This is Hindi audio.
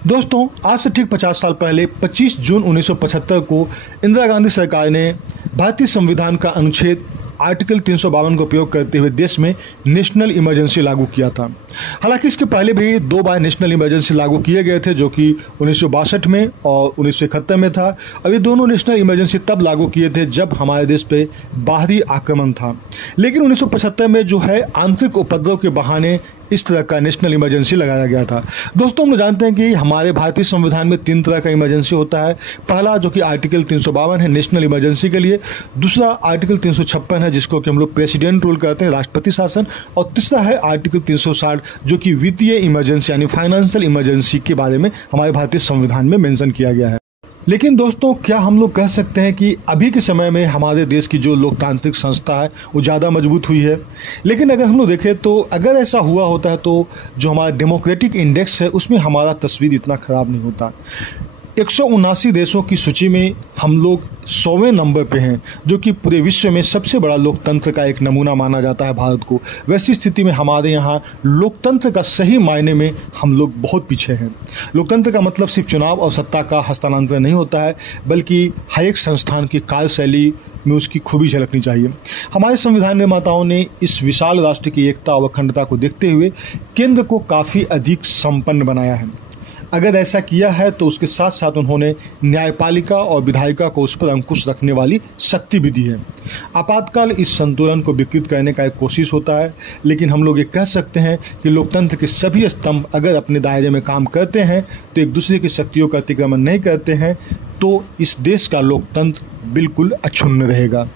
दोस्तों, आज से ठीक 50 साल पहले 25 जून 1975 को इंदिरा गांधी सरकार ने भारतीय संविधान का अनुच्छेद आर्टिकल 352 का उपयोग करते हुए देश में नेशनल इमरजेंसी लागू किया था। हालांकि इसके पहले भी 2 बार नेशनल इमरजेंसी लागू किए गए थे, जो कि 1962 में और 1971 में था। अब ये दोनों नेशनल इमरजेंसी तब लागू किए थे जब हमारे देश पे बाहरी आक्रमण था। लेकिन 1975 में जो है आंतरिक उपद्रव के बहाने इस तरह का नेशनल इमरजेंसी लगाया गया था। दोस्तों, हम लोग जानते हैं कि हमारे भारतीय संविधान में 3 तरह का इमरजेंसी होता है। पहला जो कि आर्टिकल 352 है नेशनल इमरजेंसी के लिए, दूसरा आर्टिकल 356 है जिसको कि हम लोग प्रेसिडेंट रूल कहते हैं, राष्ट्रपति शासन, और तीसरा है आर्टिकल 360 जो कि वित्तीय इमरजेंसी यानी फाइनेंशियल इमरजेंसी के बारे में हमारे भारतीय संविधान में मेंशन किया गया है। लेकिन दोस्तों, क्या हम लोग कह सकते हैं कि अभी के समय में हमारे देश की जो लोकतांत्रिक संस्था है वो ज़्यादा मजबूत हुई है? लेकिन अगर हम लोग देखें तो अगर ऐसा हुआ होता है तो जो हमारा डेमोक्रेटिक इंडेक्स है उसमें हमारा तस्वीर इतना ख़राब नहीं होता। 179 देशों की सूची में हम लोग 100वें नंबर पे हैं, जो कि पूरे विश्व में सबसे बड़ा लोकतंत्र का एक नमूना माना जाता है भारत को। वैसी स्थिति में हमारे यहाँ लोकतंत्र का सही मायने में हम लोग बहुत पीछे हैं। लोकतंत्र का मतलब सिर्फ चुनाव और सत्ता का हस्तांतरण नहीं होता है, बल्कि हर एक संस्थान की कार्यशैली में उसकी खूबी झलकनी चाहिए। हमारे संविधान निर्माताओं ने इस विशाल राष्ट्र की एकता और अखंडता को देखते हुए केंद्र को काफ़ी अधिक संपन्न बनाया है। अगर ऐसा किया है तो उसके साथ साथ उन्होंने न्यायपालिका और विधायिका को उस पर अंकुश रखने वाली शक्ति भी दी है। आपातकाल इस संतुलन को विकृत करने का एक कोशिश होता है, लेकिन हम लोग ये कह सकते हैं कि लोकतंत्र के सभी स्तंभ अगर अपने दायरे में काम करते हैं तो एक दूसरे की शक्तियों का अतिक्रमण नहीं करते हैं, तो इस देश का लोकतंत्र बिल्कुल अक्षुण्ण रहेगा।